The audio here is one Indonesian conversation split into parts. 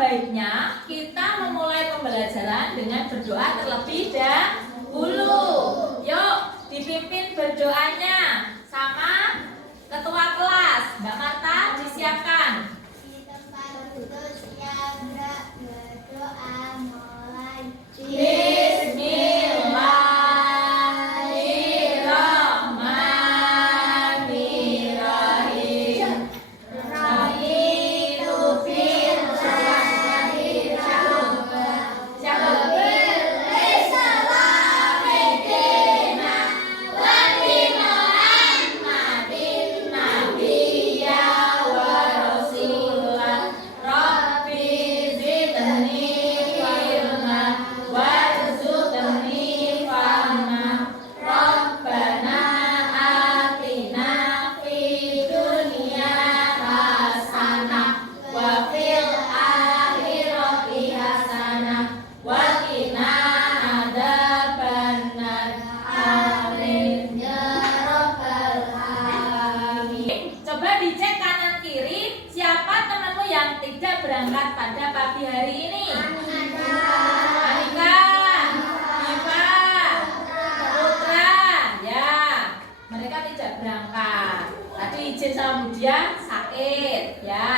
baiknya kita memulai pembelajaran dengan berdoa terlebih dahulu. Yuk, dipimpin berdoanya sama ketua kelas, Mbak Marta, disiapkan. Di tempat duduk siap berdoa mulai. Bismillahirrahmanirrahim. Raditu fil syahri syahbil islami dina wa bi Muhammadin nabiyya wa rasulah. Rabbi zidni ilma warzuqni fahma. Rabbana atina fid dunya hasanah wa fil akhirati hasanah wa qina adzabannar. Amin ya rabbal alamin. Coba dicek kanan kiri, siapa temanmu yang tidak berangkat pada pagi hari ini? Anika, Diva, Putra, ya, mereka tidak berangkat. Tadi izin sama Budia sakit, ya.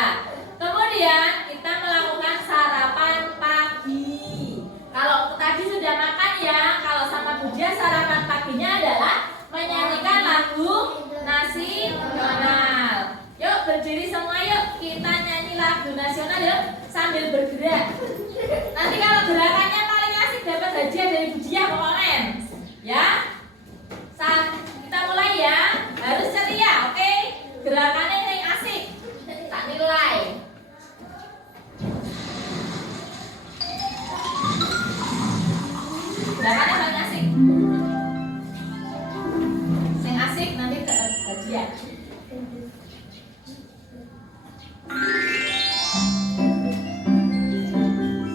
Kemudian kita melakukan sarapan pagi. Kalau tadi sudah makan ya, kalau sama Budia sarapan paginya adalah menyanyikan lagu nasional. Yuk berdiri semua yuk, kita nyanyi lagu nasional yuk sambil bergerak. Nanti kalau gerakannya paling asik dapat hadiah dari Budia pokoknya. Ya. Kita mulai ya. Harus ceria, oke? Gerakannya ini asik. Tak nilai. Gerakannya paling asik. Yang asik nanti dapat hadiah.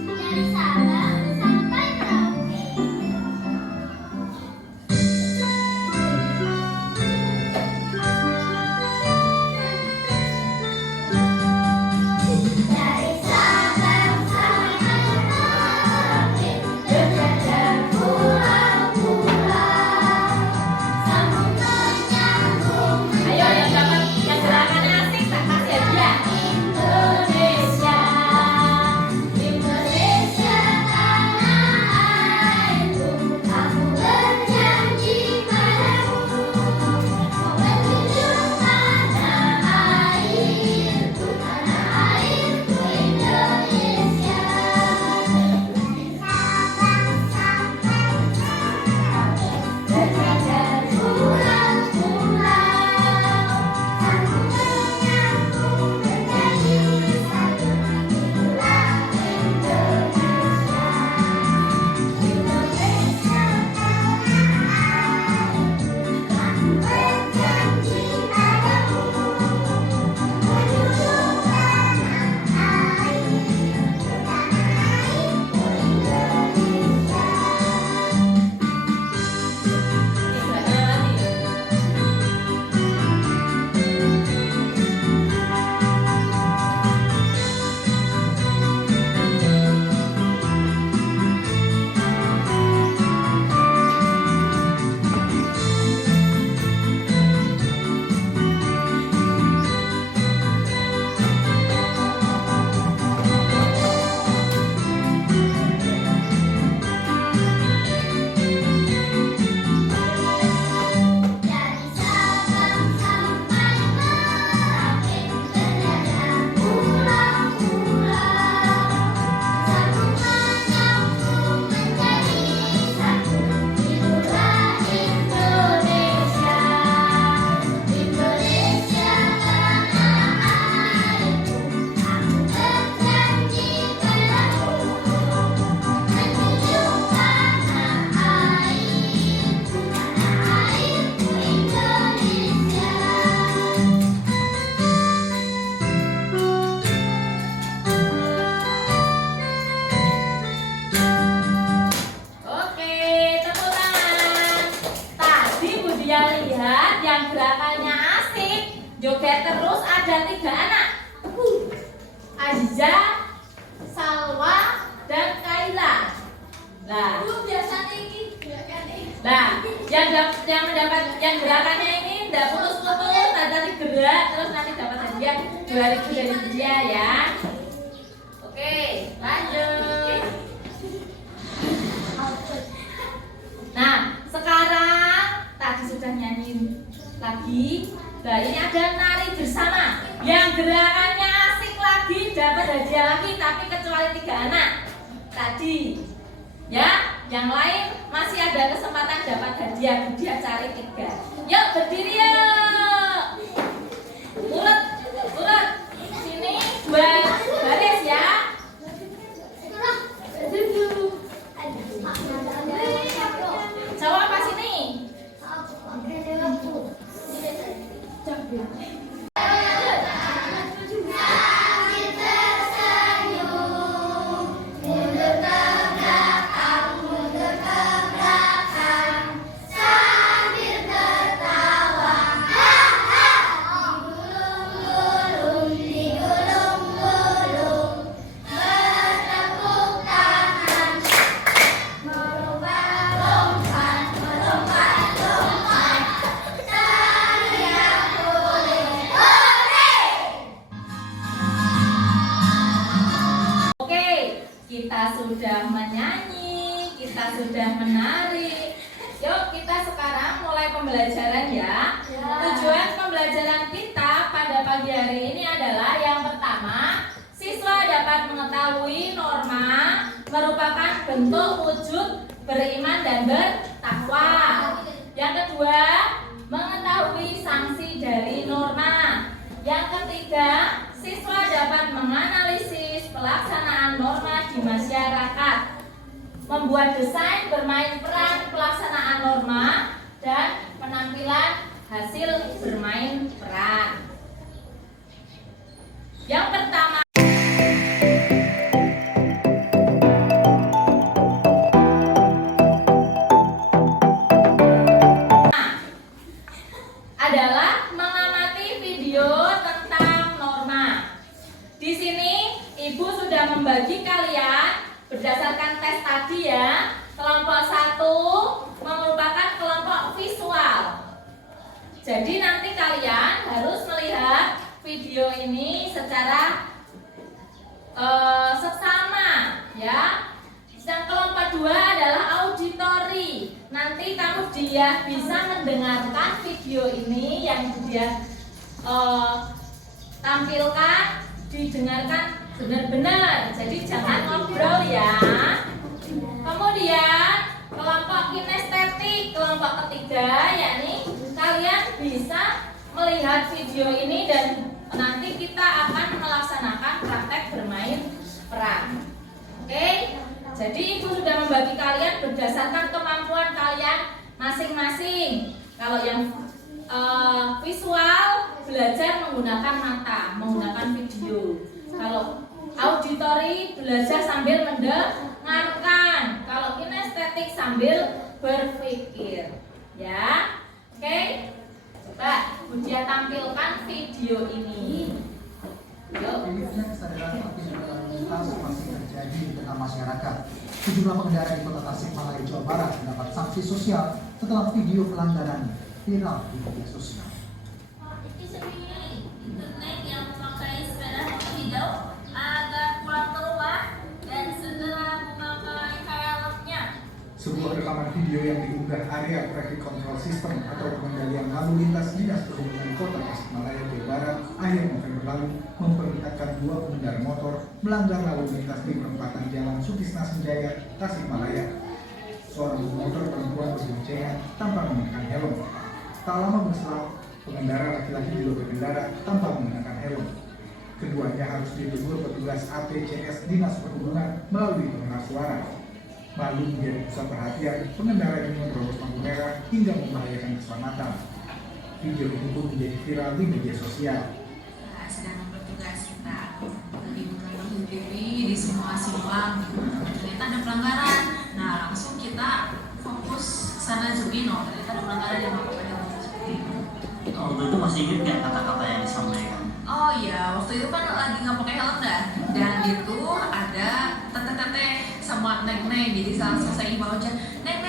Dari Sabang sampai Merauke. Dari Sabang sampai Merauke, berjalan pulau-pulau, sambung menyambung. Ayo yang dapat yang gerakannya asik tak kasih hadiah. Indonesia, Indonesia tanah airku, aku berjanji padamu, menunjuk tanah airku, Indonesia. Berjalan pulau-pulau, sambung menyambung menjadi satu. Itulah Indonesia, Indonesia tanah airku, aku berjanji padamu, menunjuk tanah airku, Indonesia. Dari Sabang sampai Merauke, berjalan pulau-pulau, sambung menyambung menjadi satu. Itulah Indonesia, Indonesia tanah airku, aku berjanji padamu, menunjuk tanah airku, Indonesia. Oke, tepuk tangan. Tadi Budia lihat yang gerakannya asik, joget terus ada 3 anak. Aziza, yang gerakannya ini tidak putus-putus, nanti gerak terus nanti dapat hadiah 2.000 dari dia ya. Oke, lanjut. Nah, sekarang tadi sudah nyanyi lagi. Nah, ini ada nari bersama yang gerakannya asik lagi, dapat hadiah lagi, tapi kecuali 3 anak tadi. Ya, yang lain masih ada kesempatan dapat hadiah. Dia cari 3. Yuk berdiri yuk. Urut, urut. Sini 2 baris ya. Jawab apa sini? Sambil tersenyum, mundur ke belakang, mundur ke belakang, sambil tertawa, haha, digulung-gulung, digulung-gulung, bertepuk tangan, melompat-lompat, melompat-lompat, teriak oleh, oleh. Oke, kita sudah menyanyi, kita sudah menari. Yuk kita sekarang mulai pembelajaran ya. Tujuan pembelajaran kita pada pagi hari ini adalah yang pertama, siswa dapat mengetahui norma merupakan bentuk wujud beriman dan bertakwa. Yang kedua, mengetahui sanksi dari norma. Yang ketiga, siswa dapat menganalisis pelaksanaan norma di masyarakat, membuat desain bermain peran pelaksanaan norma, dan penampilan hasil bermain peran. Yang pertama, adalah mengamati video tentang norma. Di sini Ibu sudah membagi kalian berdasarkan tes tadi ya. Kelompok 1 merupakan kelompok visual. Jadi nanti kalian harus melihat video ini secara seksama ya. Yang kelompok 2 adalah auditori. Nanti kamu bisa mendengarkan video ini yang dia tampilkan, didengarkan benar-benar. Jadi jangan ngobrol ya. Kemudian kelompok kinestetik, kelompok ketiga, yakni kalian bisa melihat video ini dan nanti kita akan melaksanakan praktek bermain peran. Oke? Jadi Ibu sudah membagi kalian berdasarkan kemampuan kalian masing-masing. Kalau yang visual belajar menggunakan mata, menggunakan video. Kalau auditori belajar sambil mendengarkan. Kalau kinestetik sambil berpikir. Ya, oke? Coba Budia tampilkan video ini. Yuk. Ini kesadaran aktivitas lalu lintas masih terjadi di tengah masyarakat. Sejumlah pengendara di Kota Tasikmalaya, Jawa Barat mendapat sanksi sosial setelah video pelanggaran viral di media sosial. Internet yang memakai sepeda motor hijau agar pulang ke rumah dan segera memakai helmnya. Sebuah rekaman video yang diunggah area traffic control system atau pengendalian lalu lintas Dinas Perhubungan Kota Tasikmalaya, Jawa Barat akhir November lalu memperlihatkan 2 pengendara motor melanggar lalu lintas di perempatan Jalan Sutisna Senjaya, Tasikmalaya. Seorang pemotor perempuan berboncengan tanpa menggunakan helm. Tak lama berselang, pengendara laki-laki juga berkendara tanpa menggunakan helm. Keduanya harus ditegur petugas APCS Dinas Perhubungan melalui pengeras suara. Lalu menjadi pusat perhatian, pengendara ini menerobos lampu merah hingga membahayakan keselamatan. Video itu pun menjadi viral di media sosial. Sedang bertugas kita melibatkan diri di semua simpang, ternyata ada pelanggaran. Nah, langsung kita fokus ke sana zoom in, ternyata ada pelanggaran yang melakukan hal seperti itu. Waktu itu masih ingat nggak kata-kata yang disampaikan? Oh iya, waktu itu kan lagi nggak pakai helm dah, dan itu ada teteh-teteh sama neng-neng, jadi salah selesai imbau aja, neng,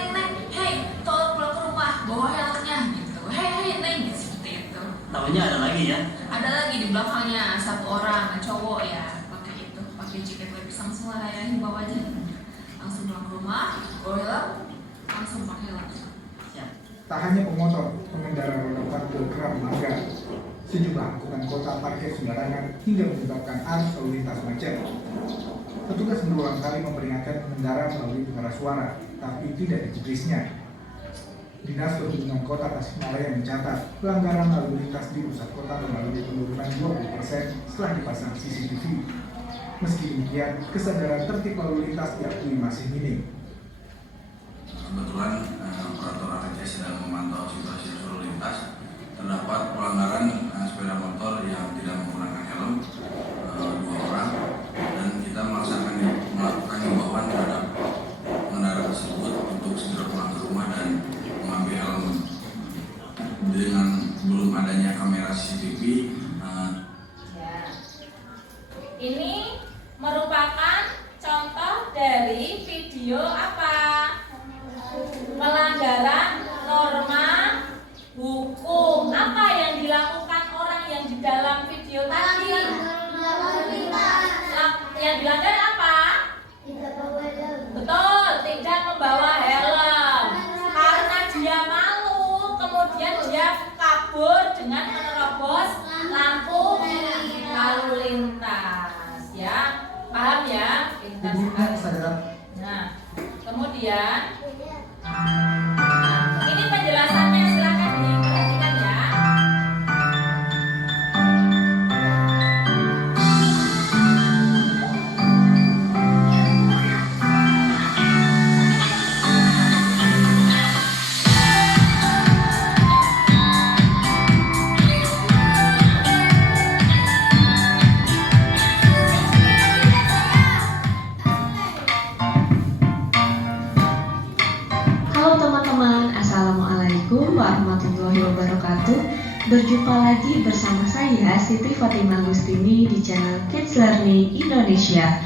hey, tolong pulang ke rumah, bawa helmnya gitu. Pokoknya ada lagi ya. Ada lagi di belakangnya satu orang cowok ya, pakai jaket lepis. Langsung lah ya, himbau aja. Langsung pulang ke rumah, bawa helm, langsung pakai helm. Siap. Tak hanya pemotor, pengendara roda 4 juga kerap melanggar. Sejumlah angkutan kota parkir sembarangan hingga menyebabkan arus lalu lintas macet. Petugas berulang kali memperingatkan pengendara melalui pengeras suara, tapi tidak digubrisnya. Dinas Perhubungan Kota Tasikmalaya mencatat pelanggaran lalu lintas di pusat kota mengalami penurunan 20% setelah dipasang CCTV. Meski demikian, kesadaran tertib lalu lintas diakui masih minim. Kebetulan peraturan RC sedang memantau situasi lalu lintas. Terdapat pelanggaran sepeda motor yang tidak menggunakan helm 2 orang, dan kita melakukan himbauan terhadap pengendara tersebut untuk segera pulang ke rumah dan mengambil helm. Dengan belum adanya kamera CCTV, Ya. Ini merupakan contoh dari video apa? Pelanggaran norma hukum. Apa yang dilakukan orang yang di dalam video tadi? Yang dilanggar apa? Betul, tidak membawa helm. Karena dia malu, kemudian dia kabur dengan menerobos lampu lalu lintas. Ya, paham ya? Pintar sekali. kesadaran Nah, kemudian ini penjelasannya, silakan diperhatikan ya. Halo teman-teman, Assalamualaikum warahmatullahi wabarakatuh. Berjumpa lagi bersama saya Siti Fatimah Agustini di channel Kids Learning Indonesia.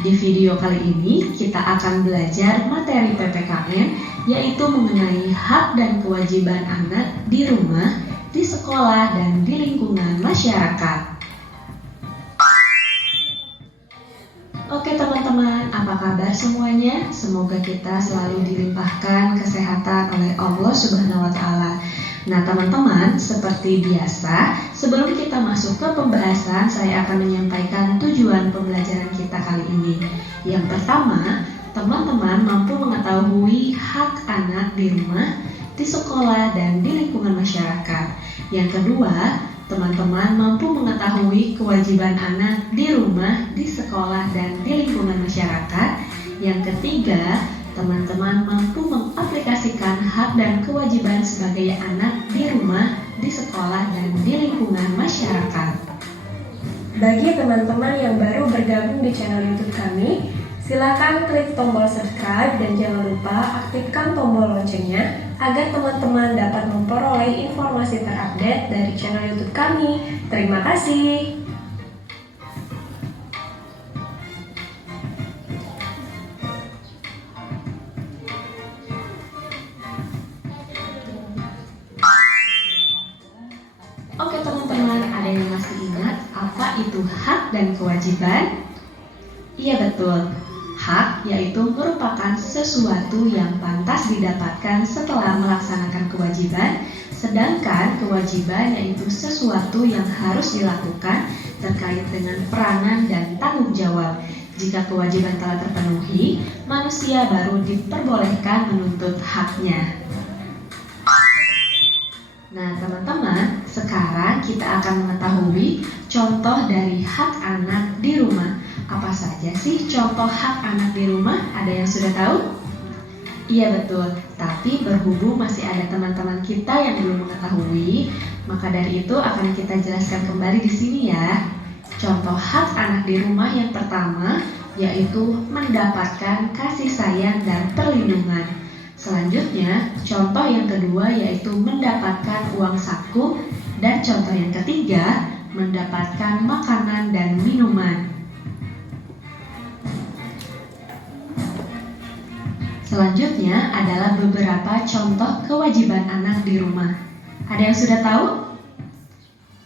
Di video kali ini kita akan belajar materi PPKN, yaitu mengenai hak dan kewajiban anak di rumah, di sekolah, dan di lingkungan masyarakat. Oke teman-teman, apa kabar semuanya? Semoga kita selalu dilimpahkan kesehatan oleh Allah Subhanahu wa Ta'ala. Nah teman-teman, seperti biasa, sebelum kita masuk ke pembahasan, saya akan menyampaikan tujuan pembelajaran kita kali ini. Yang pertama, teman-teman mampu mengetahui hak anak di rumah, di sekolah, dan di lingkungan masyarakat. Yang kedua, teman-teman mampu mengetahui kewajiban anak di rumah, di sekolah, dan di lingkungan masyarakat. Yang ketiga, teman-teman mampu mengaplikasikan hak dan kewajiban sebagai anak di rumah, di sekolah, dan di lingkungan masyarakat. Bagi teman-teman yang baru bergabung di channel YouTube kami, silakan klik tombol subscribe dan jangan lupa aktifkan tombol loncengnya agar teman-teman dapat memperoleh informasi terupdate dari channel YouTube kami. Terima kasih. Oke teman-teman, ada yang masih ingat apa itu hak dan kewajiban? Iya betul, hak yaitu merupakan sesuatu yang pantas didapatkan setelah melaksanakan kewajiban, sedangkan kewajiban yaitu sesuatu yang harus dilakukan terkait dengan peranan dan tanggung jawab. Jika kewajiban telah terpenuhi, manusia baru diperbolehkan menuntut haknya. Nah teman-teman, sekarang kita akan mengetahui contoh dari hak anak di rumah. Apa saja sih contoh hak anak di rumah? Ada yang sudah tahu? Iya betul, tapi berhubung masih ada teman-teman kita yang belum mengetahui, maka dari itu akan kita jelaskan kembali di sini ya. Contoh hak anak di rumah yang pertama yaitu mendapatkan kasih sayang dan perlindungan. Selanjutnya, contoh yang kedua yaitu mendapatkan uang saku, dan contoh yang ketiga mendapatkan makanan dan minuman. Selanjutnya adalah beberapa contoh kewajiban anak di rumah. Ada yang sudah tahu?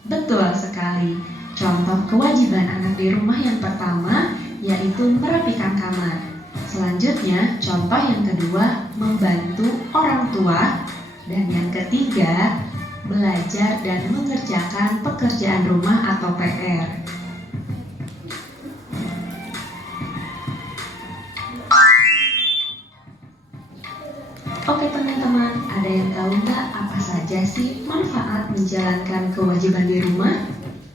Betul sekali. Contoh kewajiban anak di rumah yang pertama yaitu merapikan kamar. Selanjutnya, contoh yang kedua membantu orang tua. Dan yang ketiga, belajar dan mengerjakan pekerjaan rumah atau PR. Oke teman-teman, ada yang tahu nggak apa saja sih manfaat menjalankan kewajiban di rumah?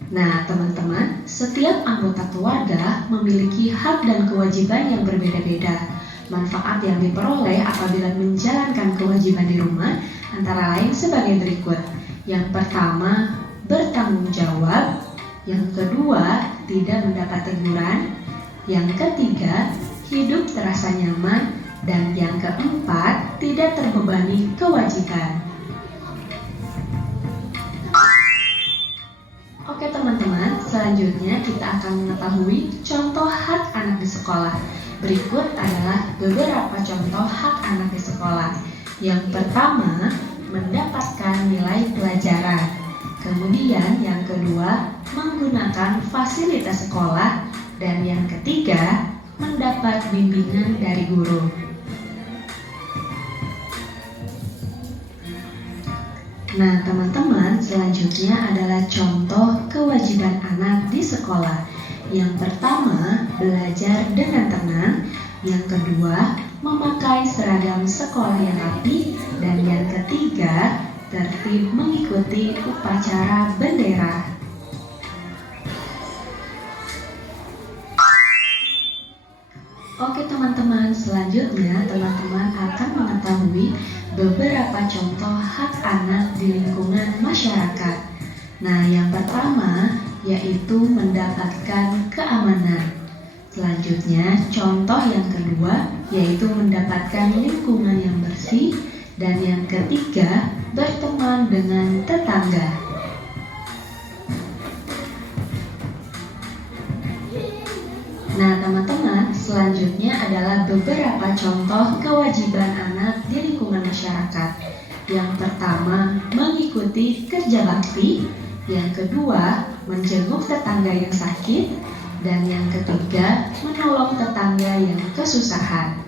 Nah teman-teman, setiap anggota keluarga memiliki hak dan kewajiban yang berbeda-beda. Manfaat yang diperoleh apabila menjalankan kewajiban di rumah antara lain sebagai berikut. Yang pertama, bertanggung jawab. Yang kedua, tidak mendapat teguran. Yang ketiga, hidup terasa nyaman. Dan yang keempat, tidak terbebani kewajiban. Oke teman-teman, selanjutnya kita akan mengetahui contoh hak anak di sekolah. Berikut adalah beberapa contoh hak anak di sekolah. Yang pertama, mendapatkan nilai pelajaran. Kemudian yang kedua, menggunakan fasilitas sekolah. Dan yang ketiga, mendapat bimbingan dari guru. Nah teman-teman, selanjutnya adalah contoh kewajiban anak di sekolah. Yang pertama, belajar dengan tenang. Yang kedua, memakai seragam sekolah yang rapi. Dan yang ketiga, tertib mengikuti upacara bendera. Oke teman-teman, selanjutnya teman-teman akan mengetahui beberapa contoh hak anak di lingkungan masyarakat. Nah, yang pertama yaitu mendapatkan keamanan. Selanjutnya, contoh yang kedua yaitu mendapatkan lingkungan yang bersih. Dan yang ketiga, berteman dengan tetangga. Nah teman-teman, selanjutnya adalah beberapa contoh kewajiban anak di lingkungan masyarakat. Yang pertama, mengikuti kerja bakti. Yang kedua, menjenguk tetangga yang sakit. Dan yang ketiga, menolong tetangga yang kesusahan.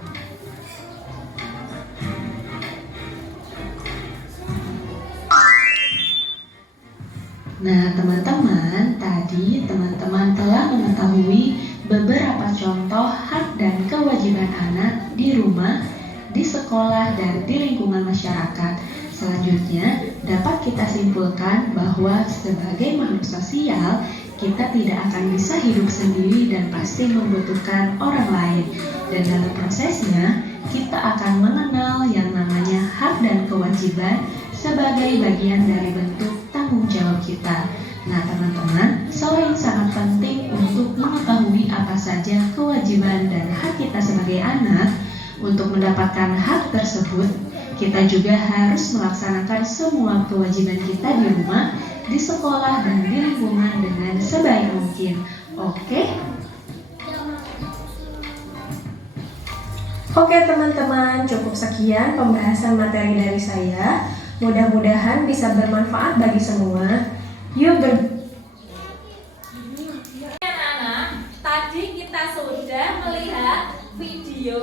Nah teman-teman, tadi teman-teman telah mengetahui beberapa contoh hak dan kewajiban anak di rumah, di sekolah, dan di lingkungan masyarakat. Selanjutnya, dapat kita simpulkan bahwa sebagai makhluk sosial, kita tidak akan bisa hidup sendiri dan pasti membutuhkan orang lain. Dan dalam prosesnya, kita akan mengenal yang namanya hak dan kewajiban sebagai bagian dari bentuk tanggung jawab kita. Nah teman-teman, selain sangat penting untuk mengetahui apa saja kewajiban dan hak kita sebagai anak, untuk mendapatkan hak tersebut, kita juga harus melaksanakan semua kewajiban kita di rumah, di sekolah, dan di lingkungan dengan sebaik mungkin. Oke? Oke teman-teman, cukup sekian pembahasan materi dari saya. Mudah-mudahan bisa bermanfaat bagi semua. Yuk Anak-anak, tadi kita sudah melihat video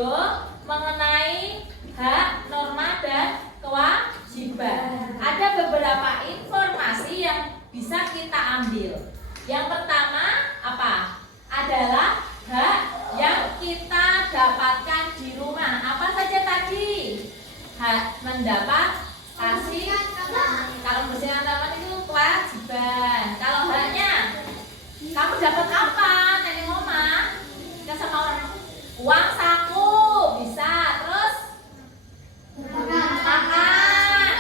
mengenai hak, norma, dan kewajiban. Ada beberapa informasi yang bisa kita ambil. Yang pertama apa? Adalah hak yang kita dapatkan di rumah. Apa saja tadi? Hak mendapat kasih. Kalau bersihkan taman itu kewajiban. Kalau haknya, kamu dapat apa? Nenek mama, kita sama orang. Uang saku bisa. Terus makan,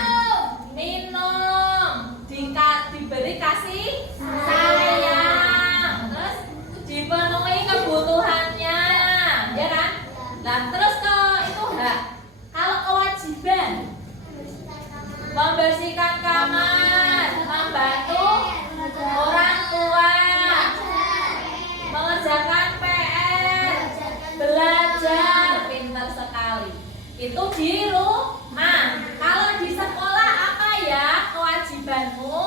minum, diberi kasih sayang, terus dipenuhi kebutuhannya, ya kan? Nah terus itu hak. Kalau kewajiban, membersihkan kamar, membantu orang tua, mengerjakan PR, belajar, pintar sekali. Itu di rumah. Kalau di sekolah apa ya kewajibanmu?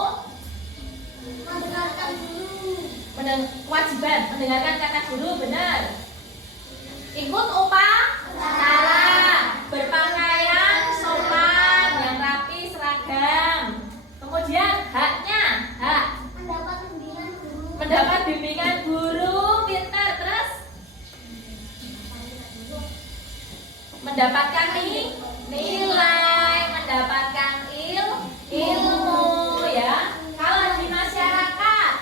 Kewajiban mendengarkan kata guru, benar. Ikut upacara, berpakaian sopan, yang rapi, seragam. Kemudian haknya, hak mendapat bimbingan guru, pintar. Terus mendapatkan nilai, mendapatkan ilmu, ya. Kalau di masyarakat,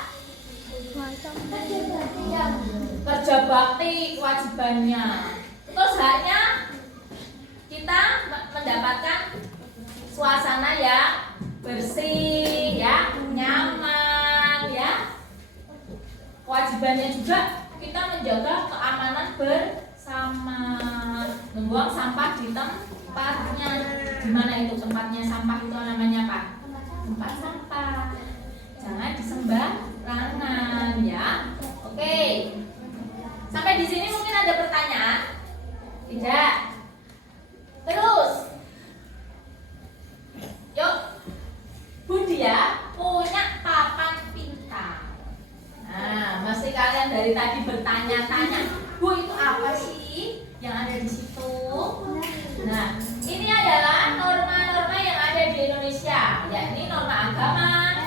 kerja bakti kewajibannya. Terus haknya kita mendapatkan suasana yang bersih, ya, nyaman, ya. Kewajibannya juga kita menjaga keamanan bersama, membuang sampah di tempatnya. Di mana itu tempatnya sampah itu namanya apa? Tempat sampah. Jangan disembarangan, ya. Oke. Sampai di sini mungkin ada pertanyaan? Tidak. Terus, yuk, Budia punya papan pintar. Nah, mesti kalian dari tadi bertanya-tanya, Bu, itu apa sih yang ada di situ? Nah, ini adalah norma-norma yang ada di Indonesia, yakni norma agama,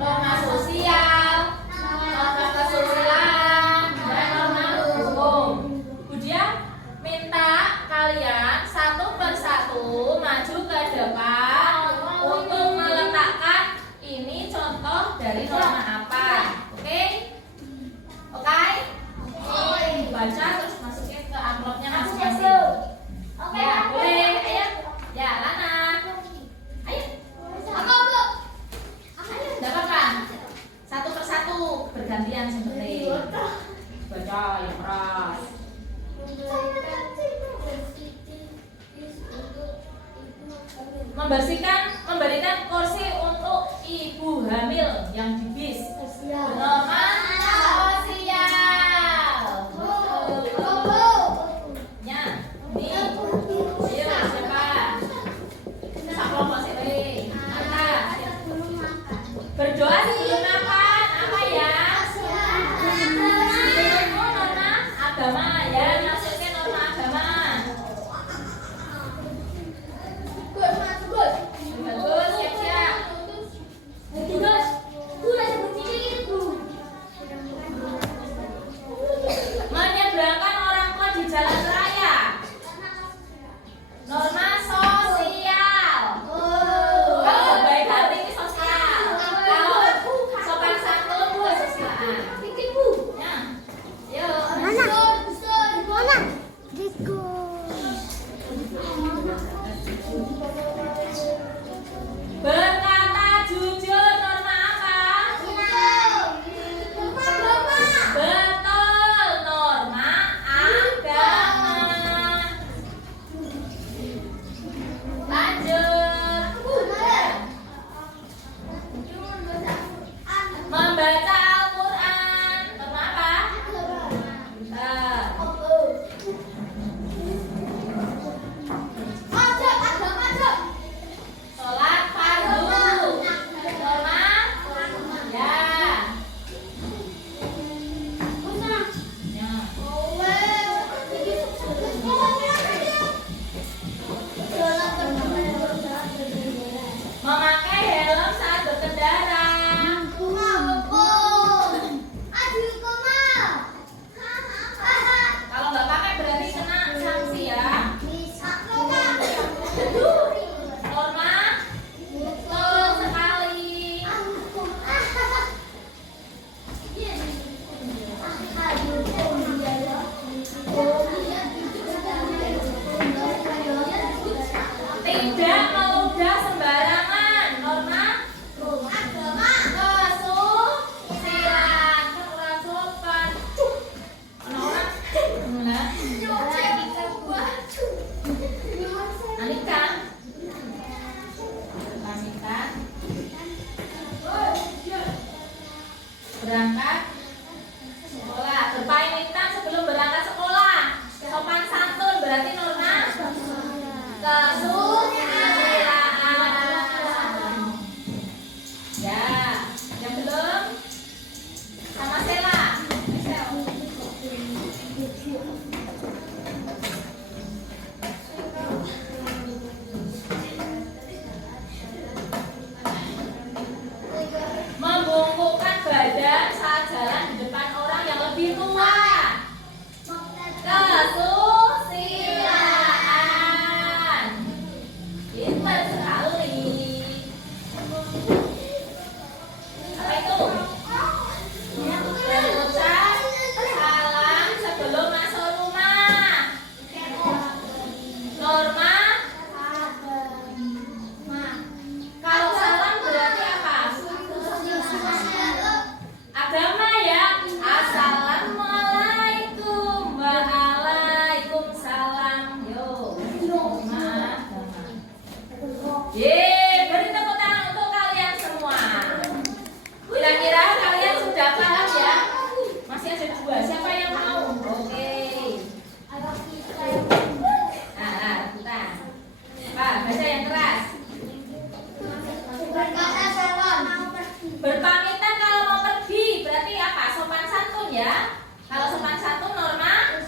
norma sosial, norma kesusilaan, dan norma hukum. Budia minta kalian satu persatu maju ke depan untuk meletakkan ini contoh dari norma apa. Oke? Oke? Baca terus masukin ke amplopnya masing-masing. Ya, boleh. Ayo. Ya, Lana. Ayo. Enggak apa-apa. Satu persatu bergantian seperti baca yang keras. Memberikan kursi untuk ibu hamil yang di bis. Norma sosial. Ya, ini. Ayo, siapa? Saklong masih baik. Berdoa sebelum makan. Apa ya? Oh, norma agama, ya. Masukin norma agama. Bagus, siap-siap. Membungkukkan badan saat jalan di depan orang yang lebih tua. Kesusilaan. Pintar sekali. Apa itu? Berucap salam sebelum masuk rumah. Norma. Kalau salam berarti apa? Agama ya. Assalamualaikum. Waalaikumsalam. Yo. Norma. Yeay, beri tepuk tangan untuk kalian semua. Kira-kira kalian sudah paham ya? Masih ada dua. Siapa yang mau? Oke. Nah, kita. Pak, baca yang keras. Berpamitan kalau mau pergi berarti apa? Sopan santun ya. Kalau sopan santun Norma?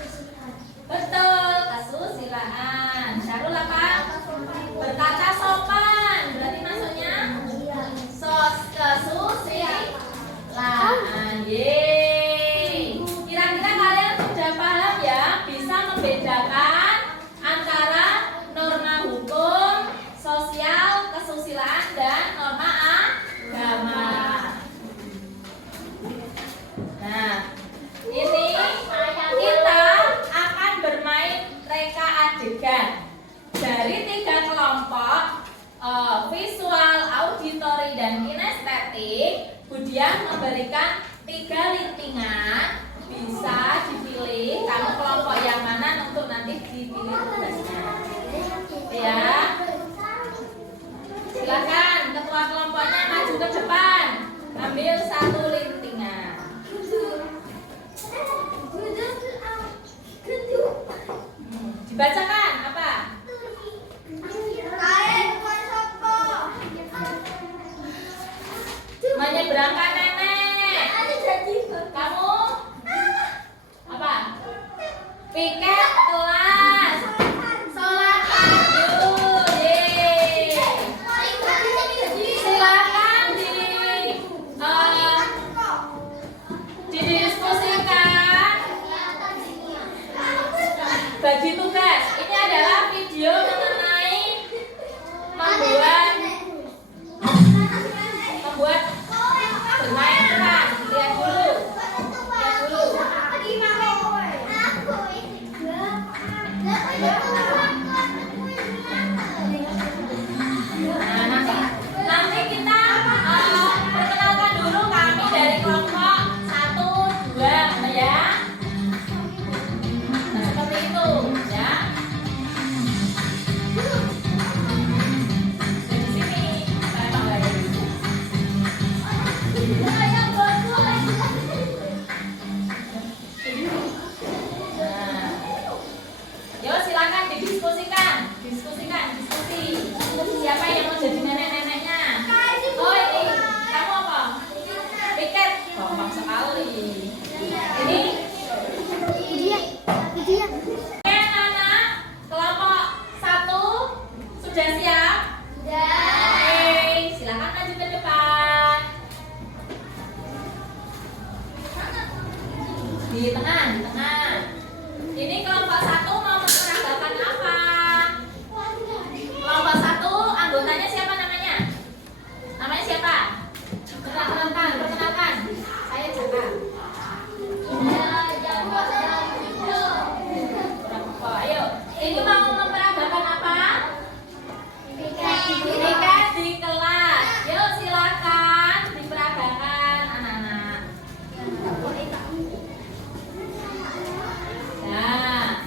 Betul, kesusilaan. Syarul apa? Berkata sopan berarti maksudnya kesusilaan. Yeay. Kira-kira kalian sudah paham ya? Bisa membedakan antara norma hukum, sosial, kesusilaan dan norma agama. Nah, ini kita akan bermain reka adegan dari 3 kelompok visual, auditori, dan kinestetik. Budiah memberikan 3 lintingan, bisa dipilih kamu kelompok yang mana untuk nanti dipilih tugasnya. Ya, silakan ketua kelompoknya maju ke depan, ambil 1 lintingan. Dibacakan apa? Menyeberangkan nenek. Kamu apa? Piket kelas. Sholat tahajud. Yeay. Silakan didiskusikan. Bagi tugas. Ini adalah video mengenai membuat bermain peran. Lihat dulu. Nah, nanti kita perkenalkan dulu kami dari kelompok 1, 2 ya. Nah, seperti itu ya. Di sini saya tambah dulu. Yo, silakan didiskusikan, diskusi. Siapa yang mau jadi nenek-neneknya? Oh, ini kamu apa? Piket, gampang sekali. Ini? Oke, anak kelompok 1 sudah siap? Oke, silakan maju ke depan. Di tengah. Ini kelompok 1 mau memperagakan apa? Kelompok 1 anggotanya siapa namanya? Namanya siapa? Perkenalkan. Saya Jaka. Ayo, ini mau memperagakan apa? Piket di kelas. Yuk, silakan diperagakan anak-anak. Nah,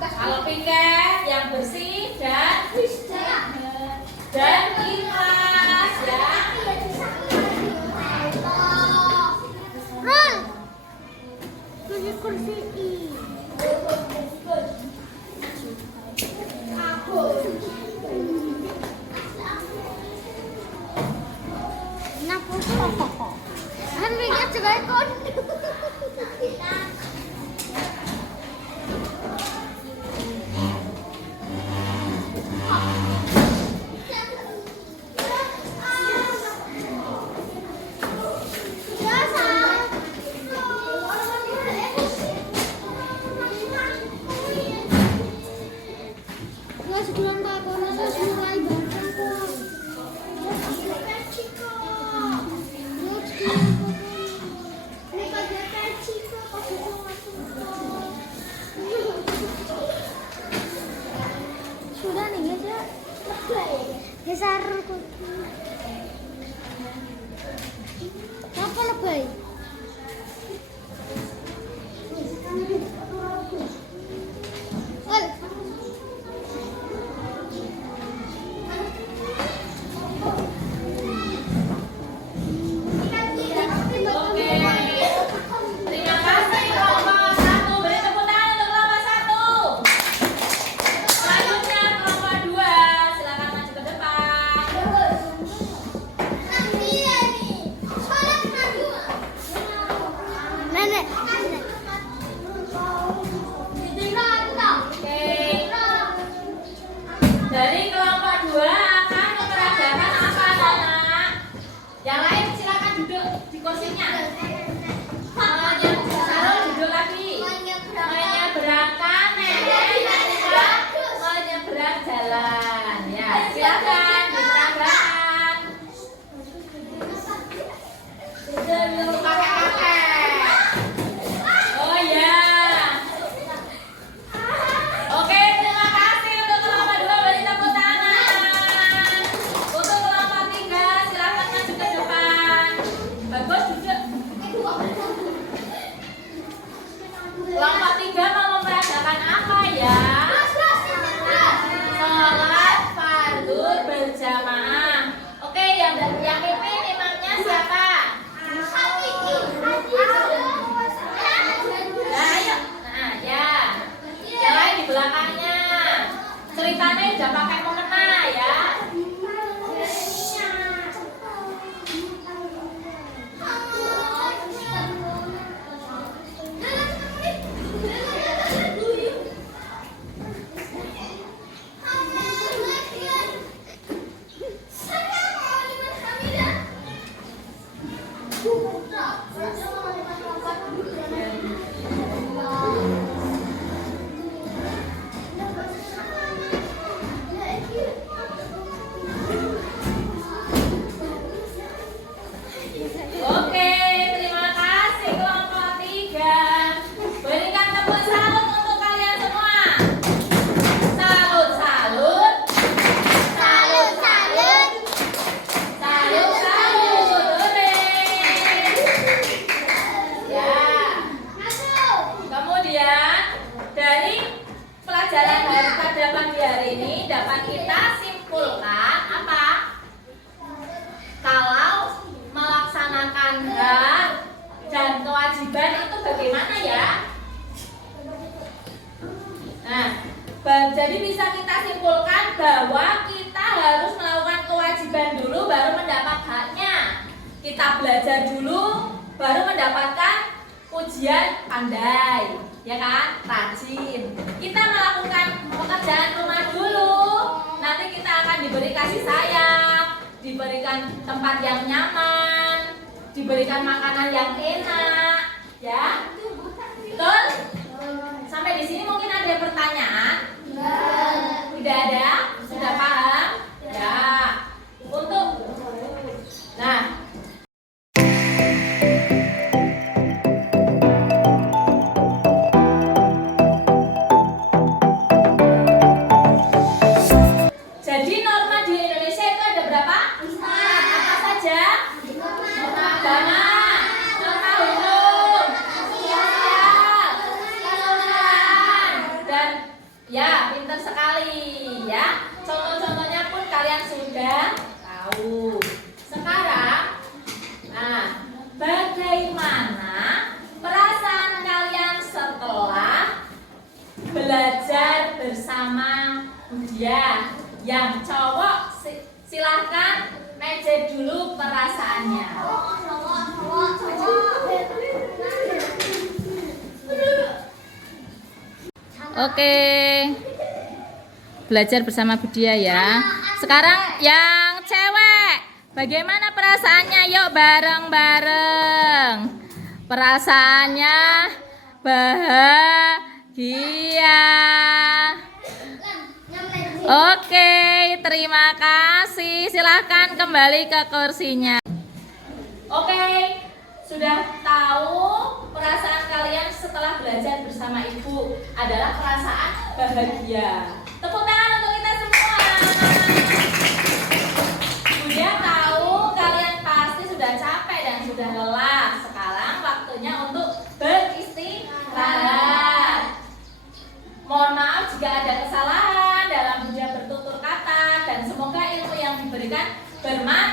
kalau piket yang bersih dan ikhlas ya. Apa lebay? Dari kelompok 2 akan memperagakan apa, anak? Yang lain silakan duduk di kursinya. Sarul duduk lagi. Menyeberangkan menyeberang jalan. Ya, silakan diperagakan. Kakek-kakek. Oh ya. Oke, terima kasih untuk kelompok 2, beri tepuk tangan. Untuk kelompok 3, silakan maju ke depan. Bagus, duduk. Kelompok 3 mau memperagakan apa ya? Sholat fardu berjamaah. Oke, yang pimpin imamnya siapa? Nah, ayo. Nah, ya. Yang lain di belakangnya. Ceritanya udah pakai mukena ya. Oke, terima kasih kelompok 3. Berikan tepuk salut untuk kalian semua. Salut, salut. Salut, salut. Salut, salut. Hore. Ya. Kemudian dari pelajaran pada pagi hari ini dapat kita simpulkan apa? Kalau melaksanakan hak dan kewajiban itu bagaimana ya? Nah, jadi bisa kita simpulkan bahwa kita harus melakukan kewajiban dulu baru mendapat haknya. Kita belajar dulu baru mendapatkan ujian pandai, ya kan? Rajin. Kita melakukan pekerjaan rumah dulu, nanti kita akan diberi kasih sayang, diberikan tempat yang nyaman, diberikan makanan yang enak, ya. Betul? Sampai di sini mungkin ada pertanyaan? Tidak ada? Sudah paham? Ya. Nah, jadi norma di Indonesia itu ada berapa? Apa saja? Norma agama, norma hukum, sosial, kesopanan, dan ya pintar sekali ya. Contoh-contohnya pun kalian sudah tahu. Sekarang, nah, bagaimana perasaan kalian setelah belajar bersama Budia? Yang cowok silahkan meja dulu perasaannya. Oke, belajar bersama Budia ya. Sekarang yang cewek, bagaimana perasaannya? Yuk bareng-bareng. Perasaannya bahagia. Oke, terima kasih. Silahkan kembali ke kursinya. Oke, sudah tahu perasaan kalian setelah belajar bersama ibu adalah perasaan bahagia. Tepuk tangan untuk kita semua. bermanfaat.